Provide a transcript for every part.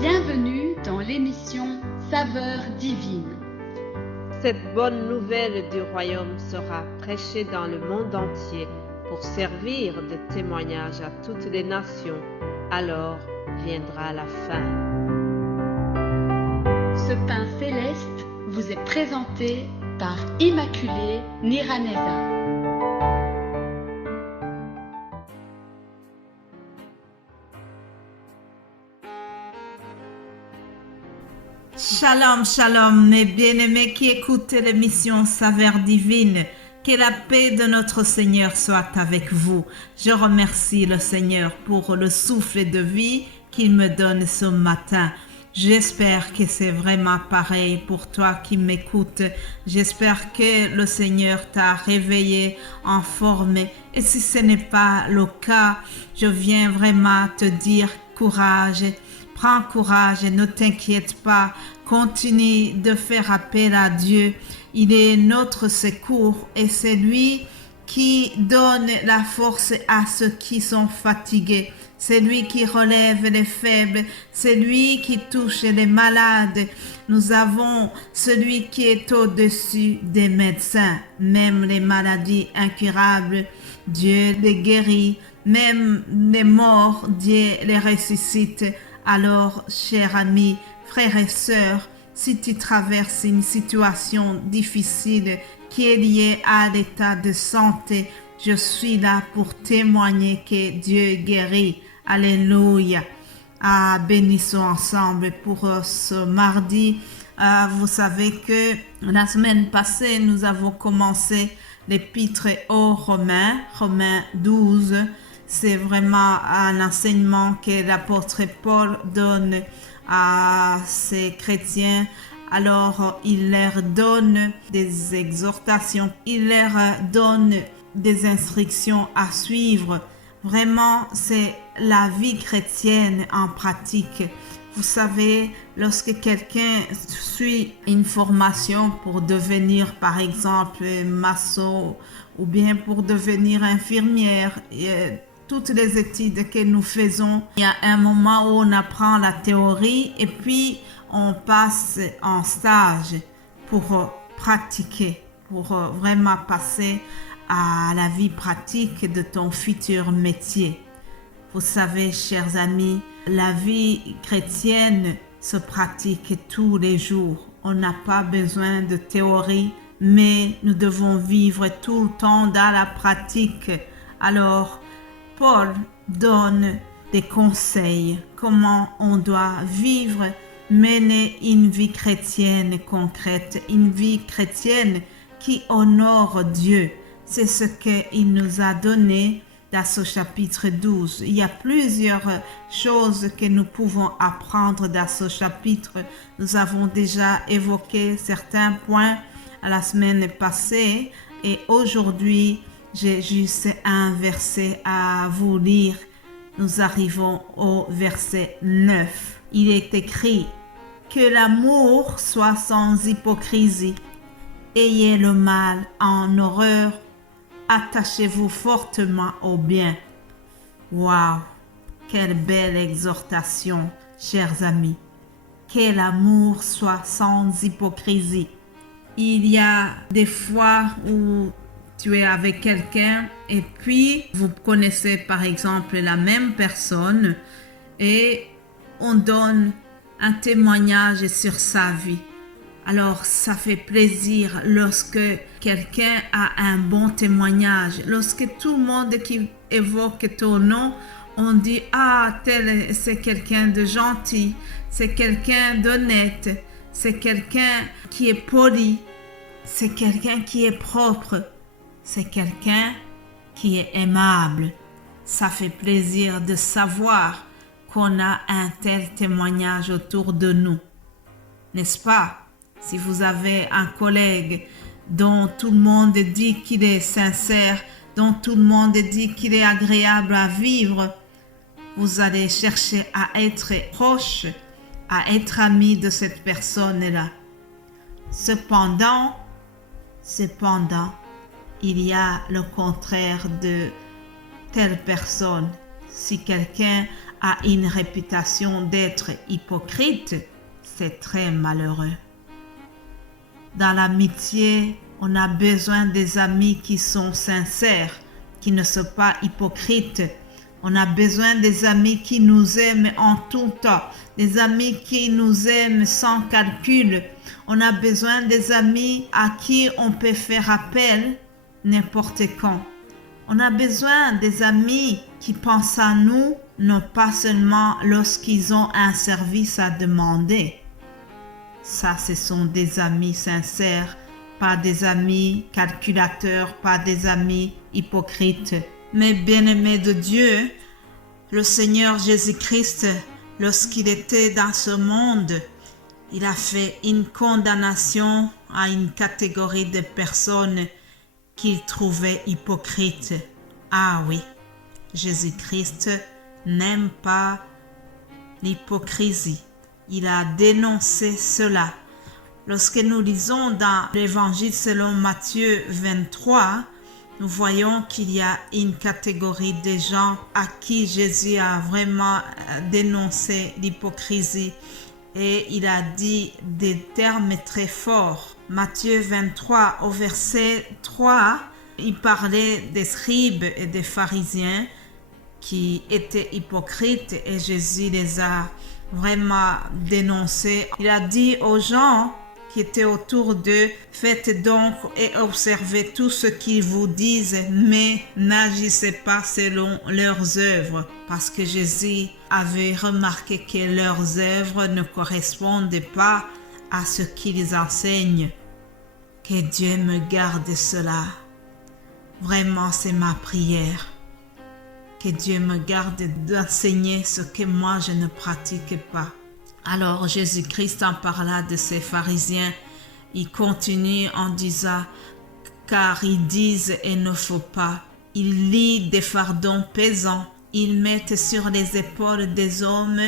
Bienvenue dans l'émission Saveurs divines. Cette bonne nouvelle du royaume sera prêchée dans le monde entier pour servir de témoignage à toutes les nations. Alors viendra la fin. Ce pain céleste vous est présenté par Immaculée Niraneza. Shalom, shalom, mes bien-aimés qui écoutent l'émission Saveurs divines. Que la paix de notre Seigneur soit avec vous. Je remercie le Seigneur pour le souffle de vie qu'il me donne ce matin. J'espère que c'est vraiment pareil pour toi qui m'écoutes. J'espère que le Seigneur t'a réveillé en forme. Et si ce n'est pas le cas, je viens vraiment te dire courage. Prends courage et ne t'inquiète pas. Continue de faire appel à Dieu. Il est notre secours et c'est lui qui donne la force à ceux qui sont fatigués. C'est lui qui relève les faibles. C'est lui qui touche les malades. Nous avons celui qui est au-dessus des médecins. Même les maladies incurables, Dieu les guérit. Même les morts, Dieu les ressuscite. Alors, chers amis, frères et sœurs, si tu traverses une situation difficile qui est liée à l'état de santé, je suis là pour témoigner que Dieu guérit. Alléluia. Bénissons ensemble pour ce mardi. Vous savez que la semaine passée, nous avons commencé l'épître aux Romains, Romains 12. C'est vraiment un enseignement que l'apôtre Paul donne à ces chrétiens. Alors, il leur donne des exhortations, il leur donne des instructions à suivre. Vraiment, c'est la vie chrétienne en pratique. Vous savez, lorsque quelqu'un suit une formation pour devenir, par exemple, maçon ou bien pour devenir infirmière, toutes les études que nous faisons, il y a un moment où on apprend la théorie et puis on passe en stage pour pratiquer, pour vraiment passer à la vie pratique de ton futur métier. Vous savez, chers amis, la vie chrétienne se pratique tous les jours. On n'a pas besoin de théorie, mais nous devons vivre tout le temps dans la pratique. Alors, Paul donne des conseils, comment on doit vivre, mener une vie chrétienne concrète, une vie chrétienne qui honore Dieu. C'est ce qu'il nous a donné dans ce chapitre 12. Il y a plusieurs choses que nous pouvons apprendre dans ce chapitre. Nous avons déjà évoqué certains points la semaine passée et aujourd'hui, j'ai juste un verset à vous lire. Nous arrivons au verset 9. Il est écrit que l'amour soit sans hypocrisie. Ayez le mal en horreur. Attachez-vous fortement au bien. Waouh! Quelle belle exhortation, chers amis. Que l'amour soit sans hypocrisie. Il y a des fois où tu es avec quelqu'un et puis vous connaissez par exemple la même personne et on donne un témoignage sur sa vie. Alors ça fait plaisir lorsque quelqu'un a un bon témoignage. Lorsque tout le monde qui évoque ton nom, on dit « Ah, tel c'est quelqu'un de gentil, c'est quelqu'un d'honnête, c'est quelqu'un qui est poli, c'est quelqu'un qui est propre. » C'est quelqu'un qui est aimable. Ça fait plaisir de savoir qu'on a un tel témoignage autour de nous. N'est-ce pas? Si vous avez un collègue dont tout le monde dit qu'il est sincère, dont tout le monde dit qu'il est agréable à vivre, vous allez chercher à être proche, à être ami de cette personne-là. Cependant, il y a le contraire de telle personne. si quelqu'un a une réputation d'être hypocrite, c'est très malheureux. Dans l'amitié, on a besoin des amis qui sont sincères, qui ne sont pas hypocrites. On a besoin des amis qui nous aiment en tout temps, des amis qui nous aiment sans calcul. On a besoin des amis à qui on peut faire appel n'importe quand. On a besoin des amis qui pensent à nous, non pas seulement lorsqu'ils ont un service à demander. Ça, ce sont des amis sincères, pas des amis calculateurs, pas des amis hypocrites. Mais bien-aimés de Dieu, le Seigneur Jésus-Christ, lorsqu'il était dans ce monde, il a fait une condamnation à une catégorie de personnes qu'il trouvait hypocrites. Ah oui, Jésus-Christ n'aime pas l'hypocrisie. Il a dénoncé cela. Lorsque nous lisons dans l'Évangile selon Matthieu 23, nous voyons qu'il y a une catégorie de gens à qui Jésus a vraiment dénoncé l'hypocrisie et il a dit des termes très forts. Matthieu 23 au verset 3, il parlait des scribes et des pharisiens qui étaient hypocrites et Jésus les a vraiment dénoncés. Il a dit aux gens qui étaient autour d'eux, faites donc et observez tout ce qu'ils vous disent, mais n'agissez pas selon leurs œuvres. Parce que Jésus avait remarqué que leurs œuvres ne correspondaient pas à ce qu'ils enseignent. Que Dieu me garde cela. Vraiment, c'est ma prière. Que Dieu me garde d'enseigner ce que moi je ne pratique pas. Alors Jésus-Christ en parla de ces pharisiens. Il continue en disant, car ils disent et ne faut pas. Ils lient des fardons pesants. Ils mettent sur les épaules des hommes,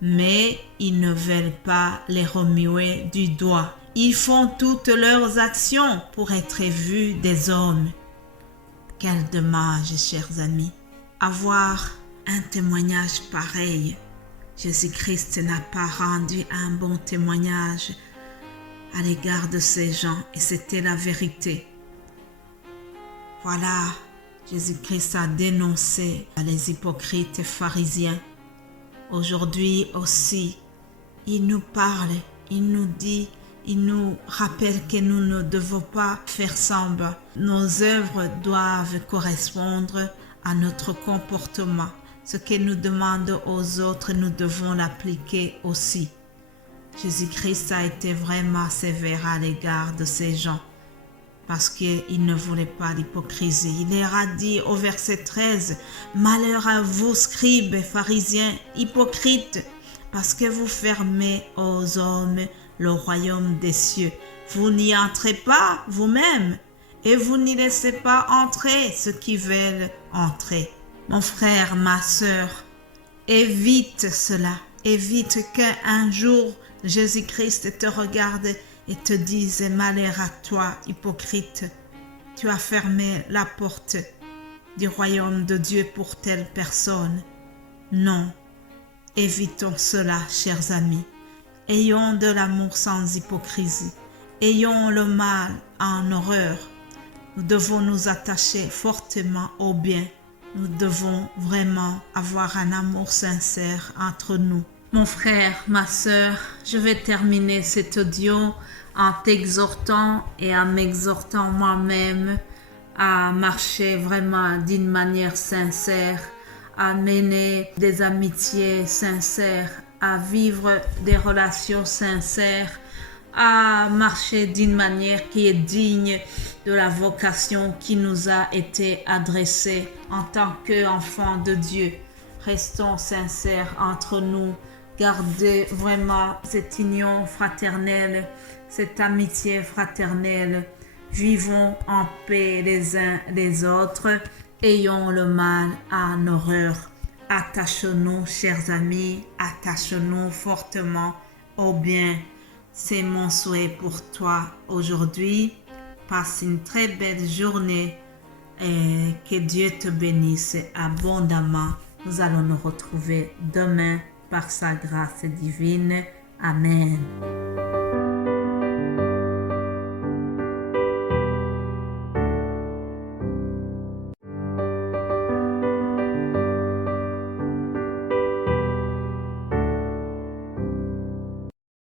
mais ils ne veulent pas les remuer du doigt. Ils font toutes leurs actions pour être vus des hommes. Quel dommage, chers amis, avoir un témoignage pareil. Jésus-Christ n'a pas rendu un bon témoignage à l'égard de ces gens et c'était la vérité. Voilà, Jésus-Christ a dénoncé les hypocrites pharisiens. Aujourd'hui aussi, il nous parle, il nous dit, il nous rappelle que nous ne devons pas faire semblant. Nos œuvres doivent correspondre à notre comportement. Ce que nous demandons aux autres, nous devons l'appliquer aussi. Jésus-Christ a été vraiment sévère à l'égard de ces gens parce qu'il ne voulait pas l'hypocrisie. Il leur a dit au verset 13, « Malheur à vous, scribes et pharisiens, hypocrites, parce que vous fermez aux hommes le royaume des cieux. Vous n'y entrez pas vous-même et vous n'y laissez pas entrer ceux qui veulent entrer. » Mon frère, ma sœur, évite cela. Évite qu'un jour Jésus-Christ te regarde et te dise « Malheur à toi, hypocrite, tu as fermé la porte du royaume de Dieu pour telle personne. » Non, évitons cela, chers amis. Ayons de l'amour sans hypocrisie. Ayons le mal en horreur. Nous devons nous attacher fortement au bien. Nous devons vraiment avoir un amour sincère entre nous. Mon frère, ma sœur, je vais terminer cet audio en t'exhortant et en m'exhortant moi-même à marcher vraiment d'une manière sincère, à mener des amitiés sincères, à vivre des relations sincères, à marcher d'une manière qui est digne de la vocation qui nous a été adressée en tant qu'enfants de Dieu. Restons sincères entre nous, gardez vraiment cette union fraternelle, cette amitié fraternelle. Vivons en paix les uns les autres, ayons le mal en horreur. Attachons-nous, chers amis, attachons-nous fortement au bien. C'est mon souhait pour toi aujourd'hui. Passe une très belle journée et que Dieu te bénisse abondamment. Nous allons nous retrouver demain par sa grâce divine. Amen.